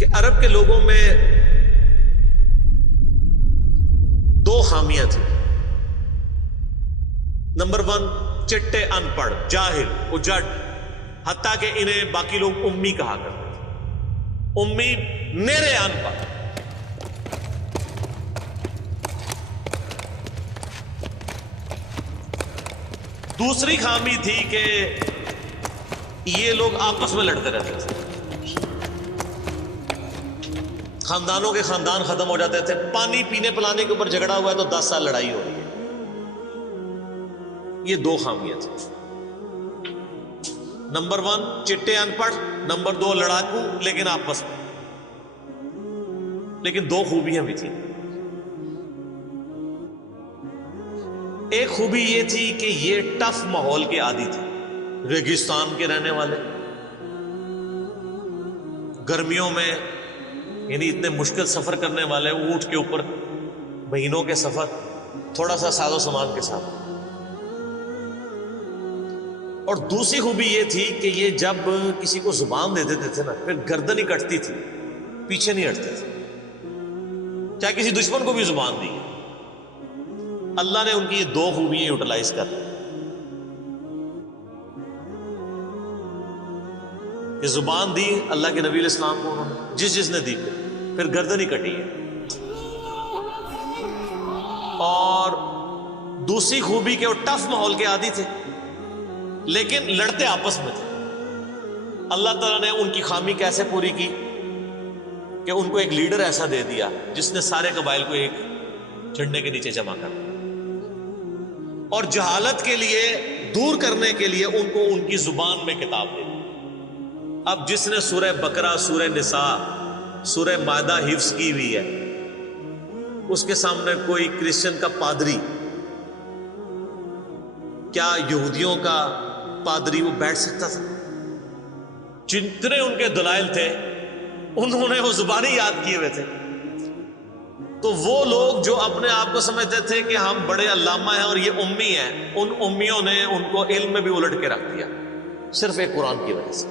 کہ عرب کے لوگوں میں دو خامیاں تھیں. نمبر 1 چٹے ان پڑھ جاہل اجڑ، حتیٰ کہ انہیں باقی لوگ امی کہا کرتے تھے. امی نیرے ان پڑھ. دوسری خامی تھی کہ یہ لوگ آپس میں لڑتے رہتے تھے. خاندانوں کے خاندان ختم ہو جاتے تھے. پانی پینے پلانے کے اوپر جھگڑا ہوا ہے تو 10 سال لڑائی ہو رہی ہے. یہ دو خامیاں تھیں. نمبر 1 چٹے ان پڑھ، نمبر 2 لڑاکو لیکن آپس میں. لیکن دو خوبیاں بھی تھیں. ایک خوبی یہ تھی کہ یہ ٹف ماحول کے عادی تھے. ریگستان کے رہنے والے، گرمیوں میں یعنی اتنے مشکل سفر کرنے والے، اونٹ کے اوپر مہینوں کے سفر، تھوڑا سا ساز و سامان کے ساتھ. اور دوسری خوبی یہ تھی کہ یہ جب کسی کو زبان دے دیتے تھے نا، پھر گردن ہی کٹتی تھی، پیچھے نہیں ہٹتے تھے، چاہے کسی دشمن کو بھی زبان دی. اللہ نے ان کی یہ دو خوبیاں یوٹیلائز کر لی کہ زبان دی اللہ کے نبی علیہ السلام کو، انہوں نے جس نے دی، پھر گردن ہی کٹی ہے. اور دوسری خوبی کہ وہ ٹف ماحول کے عادی تھے لیکن لڑتے آپس میں تھے. اللہ تعالیٰ نے ان کی خامی کیسے پوری کی کہ ان کو ایک لیڈر ایسا دے دیا جس نے سارے قبائل کو ایک جھنڈے کے نیچے جمع کر دیا. اور جہالت کے لیے دور کرنے کے لیے ان کو ان کی زبان میں کتاب دے دی. اب جس نے سورہ بقرہ، سورہ نساء، سورہ مائدہ حفظ کی ہوئی ہے، اس کے سامنے کوئی کرسچن کا پادری، کیا یہودیوں کا پادری وہ بیٹھ سکتا تھا؟ جتنے ان کے دلائل تھے انہوں نے وہ زبانی یاد کیے ہوئے تھے. تو وہ لوگ جو اپنے آپ کو سمجھتے تھے کہ ہم بڑے علامہ ہیں اور یہ امی ہیں، ان امیوں نے ان کو علم میں بھی الٹ کے رکھ دیا صرف ایک قرآن کی وجہ سے.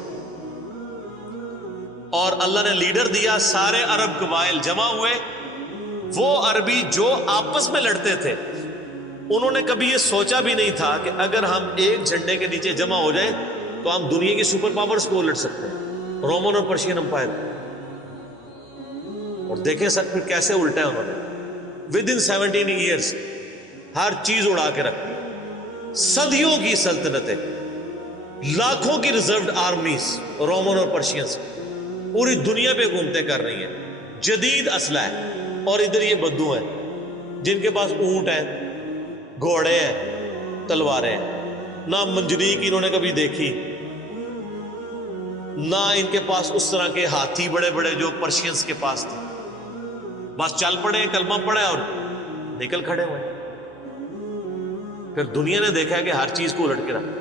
اور اللہ نے لیڈر دیا، سارے عرب قبائل جمع ہوئے. وہ عربی جو آپس میں لڑتے تھے انہوں نے کبھی یہ سوچا بھی نہیں تھا کہ اگر ہم ایک جھنڈے کے نیچے جمع ہو جائیں تو ہم دنیا کی سپر پاورز کو الٹ سکتے ہیں، رومن اور پرشین امپائر. اور دیکھیں سر پھر کیسے الٹا ہے انہوں نے. ود ان 17 ایئرس ہر چیز اڑا کے رکھ دی. صدیوں کی سلطنتیں، لاکھوں کی ریزروڈ آرمیز رومن اور پرشینز پوری دنیا پہ حکومتیں کر رہی ہیں. جدید اسلحہ ہے. اور ادھر یہ بدو ہیں جن کے پاس اونٹ ہیں، گھوڑے ہیں، تلواریں ہیں. نہ منجنیق انہوں نے کبھی دیکھی، نہ ان کے پاس اس طرح کے ہاتھی بڑے بڑے جو پرشینز کے پاس تھے. بس چل پڑے، کلمہ پڑے اور نکل کھڑے ہوئے. پھر دنیا نے دیکھا کہ ہر چیز کو الٹ کے رکھا.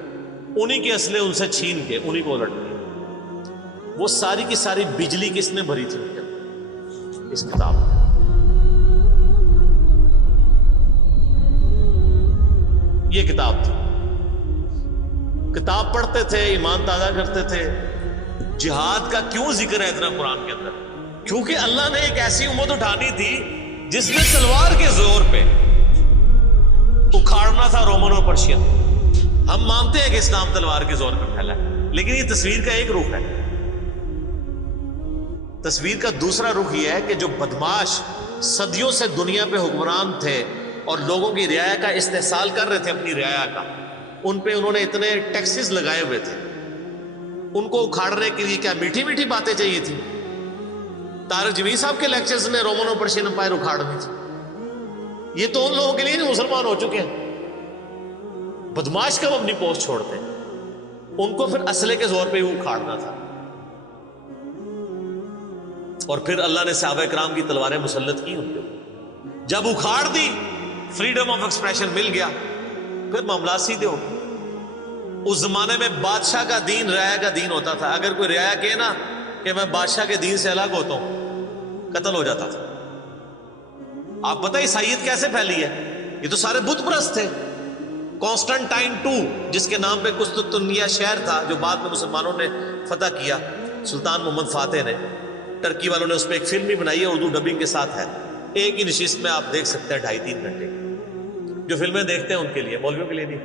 انہی کے اسلحے ان سے چھین کے انہی کو الٹ دیا. وہ ساری کی ساری بجلی کس نے بھری تھی؟ اس کتاب میں. یہ کتاب تھی. کتاب پڑھتے تھے، ایمان تازہ کرتے تھے. جہاد کا کیوں ذکر ہے اتنا قرآن کے اندر؟ کیونکہ اللہ نے ایک ایسی امت اٹھانی تھی جس نے تلوار کے زور پہ اکھاڑنا تھا رومن اور پرشین. ہم مانتے ہیں کہ اسلام تلوار کے زور پہ پھیلا ہے، لیکن یہ تصویر کا ایک رخ ہے. تصویر کا دوسرا رخ یہ ہے کہ جو بدماش صدیوں سے دنیا پہ حکمران تھے اور لوگوں کی رعایا کا استحصال کر رہے تھے، اپنی رعایا کا، ان پہ انہوں نے اتنے ٹیکسز لگائے ہوئے تھے. ان کو اکھاڑنے کے لیے کیا میٹھی میٹھی باتیں چاہیے تھی؟ طارق جمیل صاحب کے لیکچرز نے رومن اور پرشین امپائر اکھاڑنی تھی. یہ تو ان لوگوں کے لیے نہیں مسلمان ہو چکے ہیں. بدماش کب اپنی پوسٹ چھوڑتے ہیں؟ ان کو پھر اسلحے کے زور پہ ہی اکھاڑنا تھا. اور پھر اللہ نے صحابہ کرام کی تلواریں مسلط کی ان کو. جب اکھاڑ دی، فریڈم آف ایکسپریشن مل گیا، پھر معاملات سیدھے ہو گئے. اس زمانے میں بادشاہ کا دین رعایا کا دین ہوتا تھا. اگر کوئی رعایا کہے نا کہ میں بادشاہ کے دین سے الگ ہوتا ہوں، قتل ہو جاتا تھا. آپ پتہ عیسائیت کیسے پھیلی ہے؟ یہ تو سارے بت پرست تھے. کانسٹنٹائن 2 جس کے نام پہ قسطنطنیہ شہر تھا جو بعد میں مسلمانوں نے فتح کیا، سلطان محمد فاتح نے، ٹرکی والوں نے اس پہ ایک فلم بھی بنائی ہے، اردو ڈبنگ کے ساتھ ہے، ایک ہی نشست میں آپ دیکھ سکتے ہیں 2.5-3 گھنٹے کی۔ جو فلمیں دیکھتے ہیں ان کے لیے، مولویوں کے لیے نہیں۔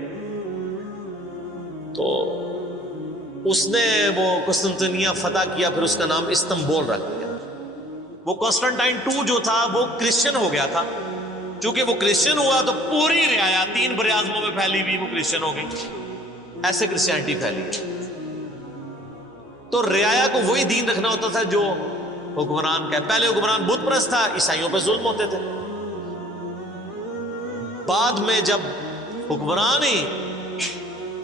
تو اس نے وہ قسطنطنیہ فتح کیا، پھر اس کا نام استنبول رکھ دیا۔ وہ کانسٹنٹائن 2 جو تھا وہ کرسچن ہو گیا تھا، چونکہ وہ کرسچن ہوا تو پوری رعایا 3 بر اعظموں میں پھیلی ہوئی وہ کرسچن ہو گئی، ایسے کرسچینٹی پھیلی۔ تو رعایا کو وہی دین رکھنا ہوتا تھا جو حکمران کا ہے۔ پہلے حکمران بت پرست تھا، عیسائیوں پہ ظلم ہوتے تھے۔ بعد میں جب حکمران ہی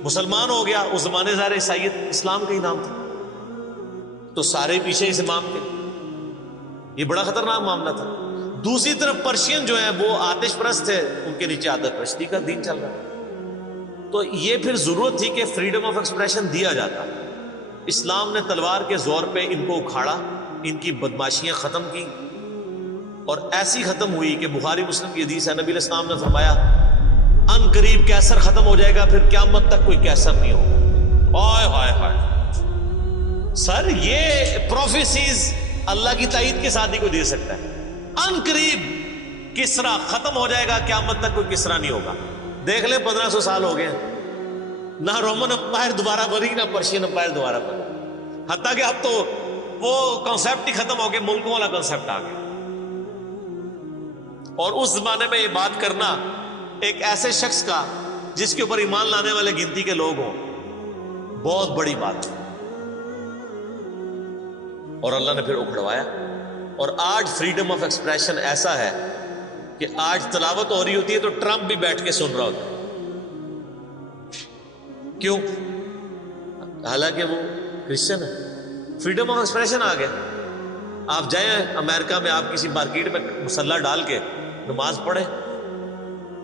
مسلمان ہو گیا، اس زمانے ظاہر عیسائیت اسلام کا ہی نام تھا، تو سارے پیچھے اس امام کے۔ یہ بڑا خطرناک معاملہ تھا۔ دوسری طرف پرشین جو ہیں وہ آتش پرست تھے، ان کے نیچے آتش پرستی کا دین چل رہا ہے۔ تو یہ پھر ضرورت تھی کہ فریڈم آف ایکسپریشن دیا جاتا۔ اسلام نے تلوار کے زور پہ ان کو اکھاڑا، ان کی بدماشیاں ختم کی، اور ایسی ختم ہوئی کہ بخاری مسلم کی حدیث ہے، نبی علیہ السلام نے فرمایا ان قریب کیسر ختم ہو جائے گا، پھر قیامت تک کوئی کیسر نہیں ہوگا۔ ہائے ہائے ہائے سر، یہ پروفیسیز اللہ کی تائید کے ساتھ ہی کوئی دے سکتا ہے۔ ان قریب کسرا ختم ہو جائے گا، قیامت تک کوئی کسرا نہیں ہوگا۔ دیکھ لیں 1500 سال ہو گئے، نہ رومن امپائر دوبارہ بنی، نہ پرشین امپائر دوبارہ بنی، حتیٰ کہ اب تو وہ کنسیپٹ ہی ختم ہو گئے، ملکوں والا کنسیپٹ آ گیا۔ اور اس زمانے میں یہ بات کرنا ایک ایسے شخص کا جس کے اوپر ایمان لانے والے گنتی کے لوگ ہوں، بہت بڑی بات ہے۔ اور اللہ نے پھر اکھڑوایا۔ اور آج فریڈم آف ایکسپریشن ایسا ہے کہ آج تلاوت ہو رہی ہوتی ہے تو ٹرمپ بھی بیٹھ کے سن رہا ہوتا ہے۔ کیوں؟ حالانکہ وہ کرسچن ہے۔ فریڈم آف ایکسپریشن آ گیا۔ آپ جائیں امریکہ میں، آپ کسی مارکیٹ میں مسلح ڈال کے نماز پڑھیں،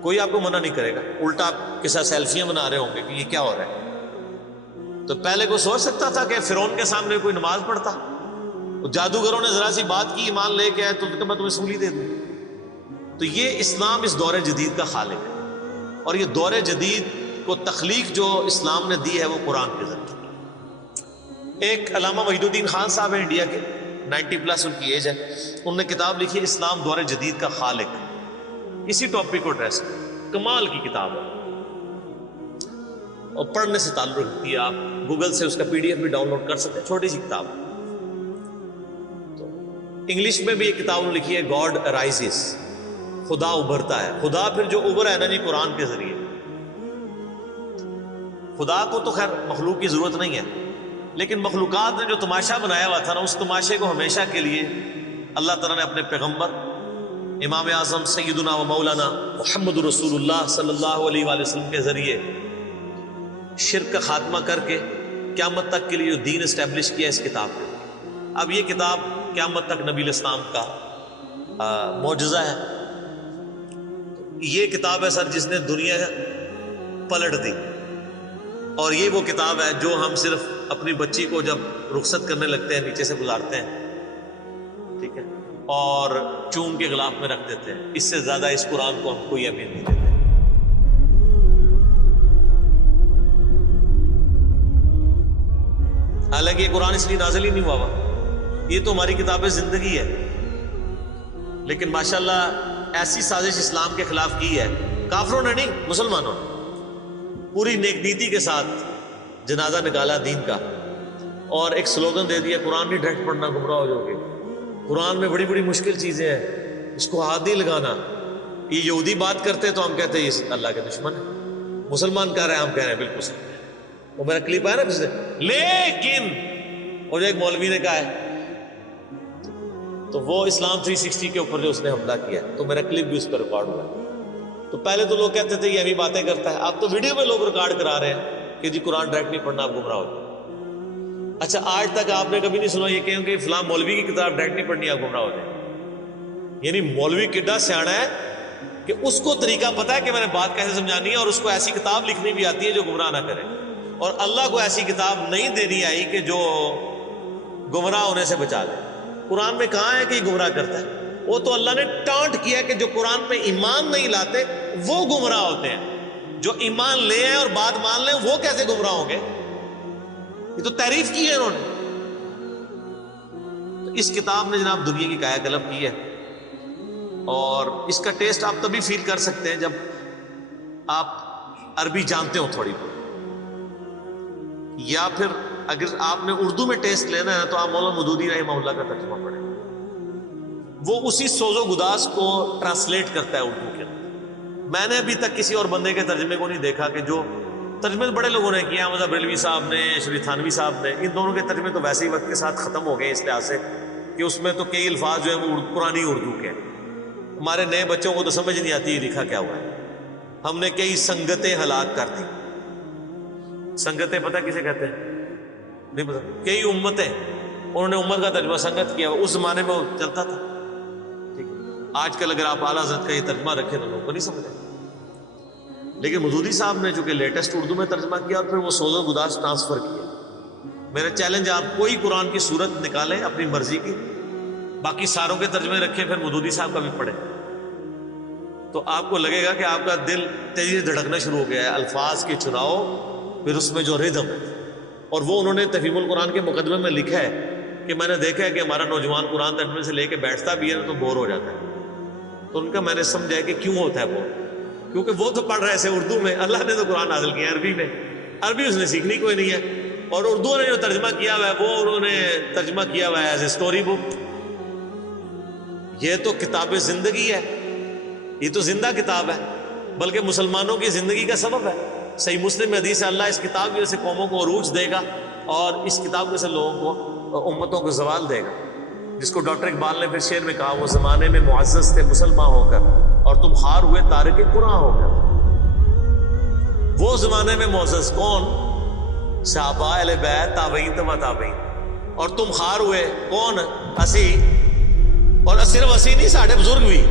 کوئی آپ کو منع نہیں کرے گا، الٹا آپ کے ساتھ سیلفیاں بنا رہے ہوں گے کہ یہ کیا ہو رہا ہے۔ تو پہلے کوئی سوچ سکتا تھا کہ فرعون کے سامنے کوئی نماز پڑھتا؟ جادوگروں نے ذرا سی بات کی، ایمان لے کے آئے تو میں تمہیں سولی دے دوں۔ تو یہ اسلام اس دور جدید کا خالق ہے، اور یہ دور جدید کو تخلیق جو اسلام نے دی ہے وہ قرآن کے ذریعے۔ ایک علامہ وحید الدین خان صاحب ہیں انڈیا کے، 90+ ان کی ایج ہے، انہوں نے کتاب لکھی ہے اسلام دور جدید کا خالق، اسی ٹاپک کو ایڈریس کر، کمال کی کتاب ہے، اور پڑھنے سے تعلق رکھتی ہے۔ آپ گوگل سے اس کا PDF بھی ڈاؤن لوڈ کر سکتے ہیں، چھوٹی سی کتاب ہے۔ انگلش میں بھی ایک کتاب انہوں نے لکھی ہے گاڈ ارائزز، خدا ابھرتا ہے۔ خدا پھر جو ابھرا ہے نا جی قرآن کے ذریعے۔ خدا کو تو خیر مخلوق کی ضرورت نہیں ہے، لیکن مخلوقات نے جو تماشا بنایا ہوا تھا نا، اس تماشے کو ہمیشہ کے لیے اللہ تعالیٰ نے اپنے پیغمبر امام اعظم سیدنا و مولانا محمد رسول اللہ صلی اللہ علیہ وآلہ وسلم کے ذریعے شرک کا خاتمہ کر کے قیامت تک کے لیے جو دین اسٹیبلش کیا اس کتاب میں۔ اب یہ کتاب قیامت تک نبی علیہ السلام کا معجزہ ہے۔ یہ کتاب ہے سر جس نے دنیا پلٹ دی، اور یہ وہ کتاب ہے جو ہم صرف اپنی بچی کو جب رخصت کرنے لگتے ہیں نیچے سے گزارتے ہیں، ٹھیک ہے، اور چوم کے غلاف میں رکھ دیتے ہیں۔ اس سے زیادہ اس قرآن کو ہم کوئی اہمیت نہیں دیتے۔ حالانکہ یہ قرآن اس لیے نازل ہی نہیں ہوا ہوا، یہ تو ہماری کتاب زندگی ہے، لیکن ماشاءاللہ ایسی سازش اسلام کے خلاف کی ہے، کافروں نے نہیں، مسلمانوں نے پوری نیک نیتی کے ساتھ جنازہ نکالا دین کا، اور ایک سلوگن دے دیا قرآن نہیں ڈائریکٹ پڑھنا گمراہ ہو جاؤ گے، قرآن میں بڑی بڑی مشکل چیزیں ہیں، اس کو ہاتھ نہیں لگانا۔ یہ یہودی بات کرتے تو ہم کہتے ہیں یہ اللہ کے دشمن ہے، مسلمان کہہ رہے ہیں ہم کہہ رہے ہیں بالکل صحیح۔ وہ میرا کلپ آیا نا پچھلے، لیکن اور ایک مولوی نے کہا ہے تو وہ اسلام 360 کے اوپر جو اس نے حملہ کیا ہے، تو میرا کلپ بھی اس پہ ریکارڈ ہوا ہے۔ تو پہلے تو لوگ کہتے تھے یہ ایسی باتیں کرتا ہے، اب تو ویڈیو میں لوگ ریکارڈ کرا رہے ہیں کہ جی قرآن ڈائریکٹ نہیں پڑھنا، آپ گمراہ ہو جائیں۔ اچھا آج تک آپ نے کبھی نہیں سنا یہ کہیں کہ فلاں مولوی کی کتاب ڈائریکٹ نہیں پڑھنی، آپ گمراہ ہو جائیں؟ یعنی مولوی کڈا سیاڑا ہے کہ اس کو طریقہ پتا ہے کہ میں نے بات کیسے سمجھانی ہے، اور اس کو ایسی کتاب لکھنی بھی آتی ہے جو گمراہ نہ کرے، اور اللہ کو ایسی کتاب نہیں دینی آئی کہ جو گمراہ ہونے سے بچا لے۔ قرآن میں کہاں ہے کہ یہ گمراہ کرتا ہے؟ وہ تو اللہ نے ٹانٹ کیا کہ جو قرآن پہ ایمان نہیں لاتے وہ گمراہ ہوتے ہیں، جو ایمان لے آئے اور بات مان لیں وہ کیسے گمراہ ہوں گے؟ یہ تو تعریف کی ہے انہوں نے۔ تو اس کتاب نے جناب دنیا کی کایا کلب کی ہے، اور اس کا ٹیسٹ آپ تبھی فیل کر سکتے ہیں جب آپ عربی جانتے ہو تھوڑی بہت، یا پھر اگر آپ نے اردو میں ٹیسٹ لینا ہے تو آپ مولانا مودودی رحمہ اللہ کا ترجمہ پڑھیں، وہ اسی سوز و گداز کو ٹرانسلیٹ کرتا ہے اردو کے اندر۔ میں نے ابھی تک کسی اور بندے کے ترجمے کو نہیں دیکھا کہ جو ترجمے بڑے لوگوں نے کیا، مذہب بریلوی صاحب نے، شریف تھانوی صاحب نے، ان دونوں کے ترجمے تو ویسے ہی وقت کے ساتھ ختم ہو گئے اس لحاظ سے کہ اس میں تو کئی الفاظ جو ہیں وہ پرانی اردو کے ہیں، ہمارے نئے بچوں کو تو سمجھ نہیں آتی لکھا کیا ہوا ہے۔ ہم نے کئی سنگتیں ہلاک کر دی۔ سنگتیں پتہ کسے کہتے ہیں؟ نہیں پتہ۔ کئی امتیں، انہوں نے امت کا ترجمہ سنگت کیا، اس زمانے میں وہ چلتا تھا، ٹھیک ہے۔ آج کل اگر آپ اعلیٰ حضرت کا یہ ترجمہ رکھیں تو لوگوں کو نہیں سمجھ آئے، لیکن مودودی صاحب نے چونکہ لیٹسٹ اردو میں ترجمہ کیا اور پھر وہ سوز و گداز ٹرانسفر کیا۔ میرا چیلنج، آپ کوئی قرآن کی صورت نکالیں اپنی مرضی کی، باقی ساروں کے ترجمے رکھیں، پھر مودودی صاحب کا بھی پڑھیں، تو آپ کو لگے گا کہ آپ کا دل تیزی سے دھڑکنا شروع ہو گیا ہے۔ الفاظ کے چناؤ، پھر اس میں جو ردم ہے، اور وہ انہوں نے تفہیم القرآن کے مقدمے میں لکھا ہے کہ میں نے دیکھا ہے کہ ہمارا نوجوان قرآن ترجمے سے لے کے بیٹھتا بھی ہے تو بور ہو جاتا ہے، تو ان کا میں نے سمجھا ہے کہ کیوں ہوتا ہے وہ، کیونکہ وہ تو پڑھ رہے تھے اردو میں، اللہ نے تو قرآن نازل کیا عربی میں، عربی اس نے سیکھنی کوئی نہیں ہے، اور اردو نے جو ترجمہ کیا ہوا ہے وہ انہوں نے ترجمہ کیا ہوا ہے ایز اے اسٹوری بک۔ یہ تو کتاب زندگی ہے، یہ تو زندہ کتاب ہے، بلکہ مسلمانوں کی زندگی کا سبب ہے۔ صحیح مسلم میں حدیث ہے، اللہ اس کتاب کی وجہ سے قوموں کو عروج دے گا اور اس کتاب کی وجہ سے لوگوں کو، امتوں کو زوال دے گا، جس کو ڈاکٹر اقبال نے پھر شعر میں کہا، وہ زمانے میں معزز تھے مسلمان ہو کر اور تم ہار ہوئے تارک قرآن ہو کر۔ وہ زمانے میں معزز کون؟ صحابہ، اہل بیت، تابعین، تبع تابعین، اور تم ہار ہوئے کون؟ اسی، اور صرف اسی نہیں، ساڑھے بزرگ بھی۔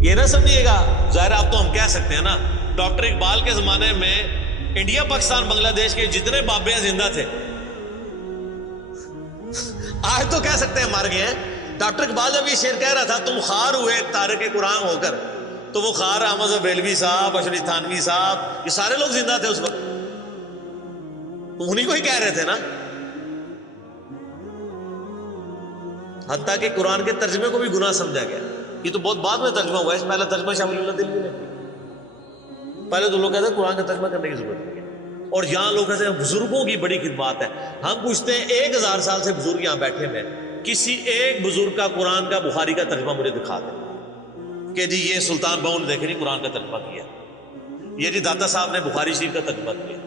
یہ نہ سمجھیے گا، ظاہر آپ تو ہم کہہ سکتے ہیں نا، ڈاکٹر اقبال کے زمانے میں انڈیا، پاکستان، بنگلہ دیش کے جتنے بابے زندہ تھے، آج تو کہہ سکتے ہیں مر گئے ہیں۔ ڈاکٹر اقبال جب یہ شعر کہہ رہا تھا تم خار ہوئے تارک قرآن ہو کر، تو وہ خار احمد بریلوی صاحب، اشرف تھانوی صاحب، یہ سارے لوگ زندہ تھے اس وقت، تو انہیں کو ہی کہہ رہے تھے نا۔ حتیٰ کہ قرآن کے ترجمے کو بھی گناہ سمجھا گیا، یہ تو بہت بعد میں ترجمہ ہوا ہے، اس پہلا ترجمہ شاہ ولی اللہ دہلوی نے کیا۔ پہلے تو لوگ کہتے ہیں قرآن کا ترجمہ کرنے کی ضرورت نہیں ہے، اور یہاں لوگ کہتے ہیں بزرگوں کی بڑی خدمات ہے۔ ہم پوچھتے ہیں 1000 سال سے بزرگ یہاں بیٹھے ہوئے ہیں، کسی ایک بزرگ کا قرآن کا بخاری کا ترجمہ مجھے دکھا دیں کہ جی یہ سلطان باؤ نے دیکھے نہیں قرآن کا ترجمہ کیا، یہ جی داتا صاحب نے بخاری شریف کا ترجمہ کیا۔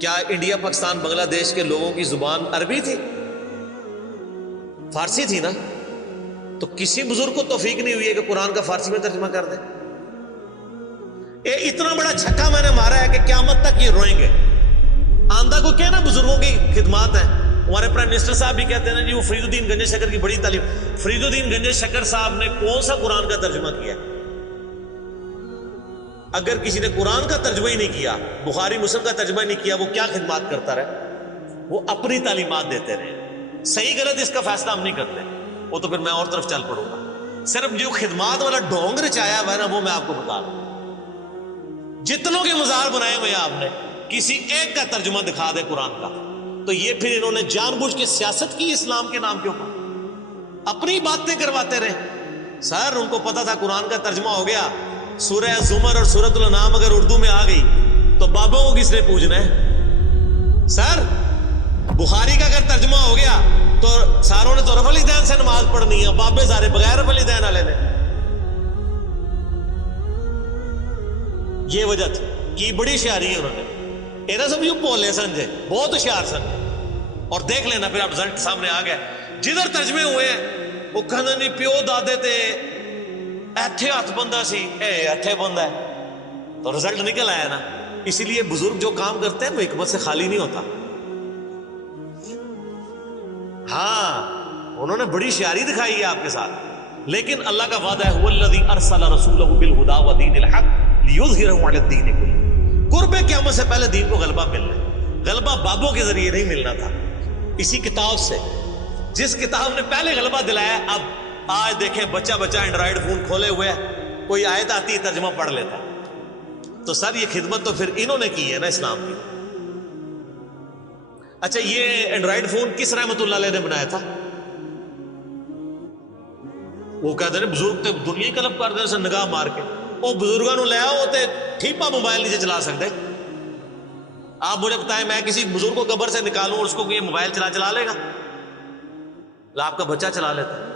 کیا انڈیا، پاکستان، بنگلہ دیش کے لوگوں کی زبان عربی تھی؟ فارسی تھی نا، تو کسی بزرگ کو توفیق نہیں ہوئی ہے کہ قرآن کا فارسی میں ترجمہ کر دیں۔ اتنا بڑا چھکا میں نے مارا ہے کہ قیامت تک یہ روئیں گے۔ آندہ کو کہنا بزرگوں کی خدمات ہیں، ہمارے پرائم منسٹر صاحب بھی کہتے ہیں جی وہ فرید الدین گنج شکر کی بڑی تعلیم۔ فرید الدین گنج شکر صاحب نے کون سا قرآن کا ترجمہ کیا؟ اگر کسی نے قرآن کا ترجمہ ہی نہیں کیا، بخاری مسلم کا ترجمہ ہی نہیں کیا، وہ کیا خدمات کرتا رہے؟ وہ اپنی تعلیمات دیتے رہے۔ صحیح غلط اس کا فیصلہ ہم نہیں کرتے، وہ تو پھر میں اور طرف چل پڑوں گا۔ صرف جو خدمات والا ڈھونگ رچایا ہوا ہے نا، وہ میں آپ کو بتا رہا ہوں۔ جتنوں کے مزار بنائے ہوئے آپ نے، کسی ایک کا ترجمہ دکھا دے قرآن کا، تو یہ پھر انہوں نے جان بوجھ کے سیاست کی اسلام کے نام کے اوپر، اپنی باتیں کرواتے رہے۔ سر ان کو پتا تھا قرآن کا ترجمہ ہو گیا، سورہ زمر اور سورۃ الانعام اگر اردو میں آ گئی تو بابوں کو کس نے پوجنا ہے؟ سر بخاری کا اگر ترجمہ ہو گیا تو ساروں نے تو رفع الیدین سے نماز پڑھنی ہے، بابے سارے بغیر رفع الیدین والے نے۔ یہ وجہ تھی کی بڑی ہوشیاری ہے انہوں نے، اینا سب یوں بولے سمجھے، بہت ہوشیار سن، اور دیکھ لینا پھر اب رزلٹ سامنے آ گیا۔ جدھر ترجمے ہوئے ہیں وہ کہنا نہیں پیو دادے تے ایتھے ہاتھ بندہ سی، اے ایتھے بندہ ہے، تو رزلٹ نکل آیا نا۔ اسی لیے بزرگ جو کام کرتے ہیں وہ حکمت سے خالی نہیں ہوتا۔ ہاں انہوں نے بڑی ہوشیاری دکھائی ہے آپ کے ساتھ، لیکن اللہ کا وعدہ ہے هو الذی ارسل رسولہ بالہدی ودین الحق لیظہرہ علی الدین کلہ۔ قرب قیامت سے پہلے دین کو غلبہ ملنا ہے، غلبہ بابوں کے ذریعے نہیں ملنا تھا، اسی کتاب سے، جس کتاب نے پہلے غلبہ دلایا۔ اب آج دیکھیں بچہ اینڈرائڈ فون کھولے ہوئے ہے، کوئی آیت آتی ہے ترجمہ پڑھ لیتا ہے۔ تو سر یہ خدمت تو پھر انہوں نے کی ہے نا اسلام کی۔ اچھا یہ اینڈرائڈ فون کس رحمت اللہ علیہ نے بنایا تھا؟ وہ کہتے ہیں بزرگ تے دنیا ہی کلپ کر دے نگاہ مار کے. وہ بزرگوں نو لے آؤ تے ٹھیپا موبائل نہیں چلا سکتے. آپ مجھے بتائیں میں کسی بزرگ کو قبر سے نکالوں اور اس کو یہ موبائل چلا لے گا؟ آپ کا بچہ چلا لیتا ہے.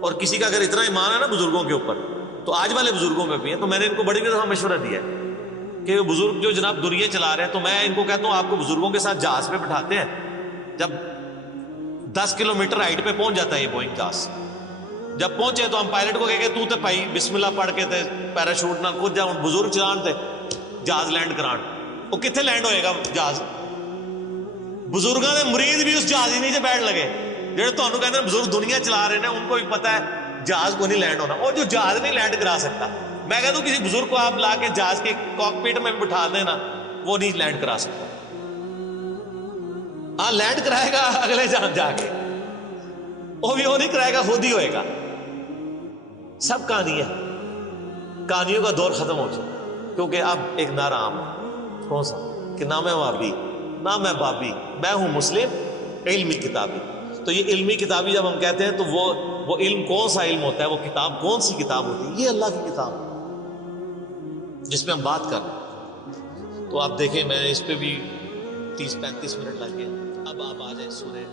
اور کسی کا اگر اتنا ایمان ہے نا بزرگوں کے اوپر تو آج والے بزرگوں میں بھی ہے. تو میں نے ان کو بڑی دفعہ مشورہ دیا ہے کہ وہ بزرگ جو جناب دنیا چلا رہے ہیں تو میں ان کو کہتا ہوں آپ کو بزرگوں کے ساتھ جہاز پہ بٹھاتے ہیں. جب 10 کلومیٹر ہائٹ پہ پہنچ جاتا ہے یہ بوئنگ جہاز, جب پہنچے تو ہم پائلٹ کو کہے تو تے بھائی بسم اللہ پڑھ کے تے پیراشوٹ نہ کود جا. بزرگ چلان تے جہاز لینڈ کران, وہ کتنے لینڈ ہوئے گا جہاز؟ بزرگوں نے مرید بھی اس جہاز ہی نہیں سے بیٹھ لگے جہاں تمہیں کہتے ہیں بزرگ دنیا چلا رہے ہیں, ان کو بھی پتا ہے جہاز کو نہیں لینڈ ہونا. اور جو جہاز نہیں لینڈ کرا سکتا, میں کہتا ہوں کسی بزرگ کو آپ لا کے جہاز کے کاک پیٹ میں بٹھا دینا, وہ نہیں لینڈ کرا سکتا. ہاں لینڈ کرائے گا اگلے جان جا کے, وہ بھی وہ نہیں کرائے گا, خود ہی ہوئے گا. سب کہانی ہے, کہانیوں کا دور ختم ہو چکا کیونکہ اب ایک نعرہ عام ہے. کون سا؟ کہ نہ میں وابی نہ میں بابی, میں ہوں مسلم علمی کتابی. تو یہ علمی کتابی جب ہم کہتے ہیں تو وہ علم کون سا علم ہوتا ہے؟ وہ کتاب کون سی کتاب ہوتی ہے؟ یہ اللہ کی کتاب جس پہ ہم بات کر رہے ہیں. تو آپ دیکھیں میں اس پہ بھی 30-35 منٹ لگ گئے. اب آپ آ جائیں سورہ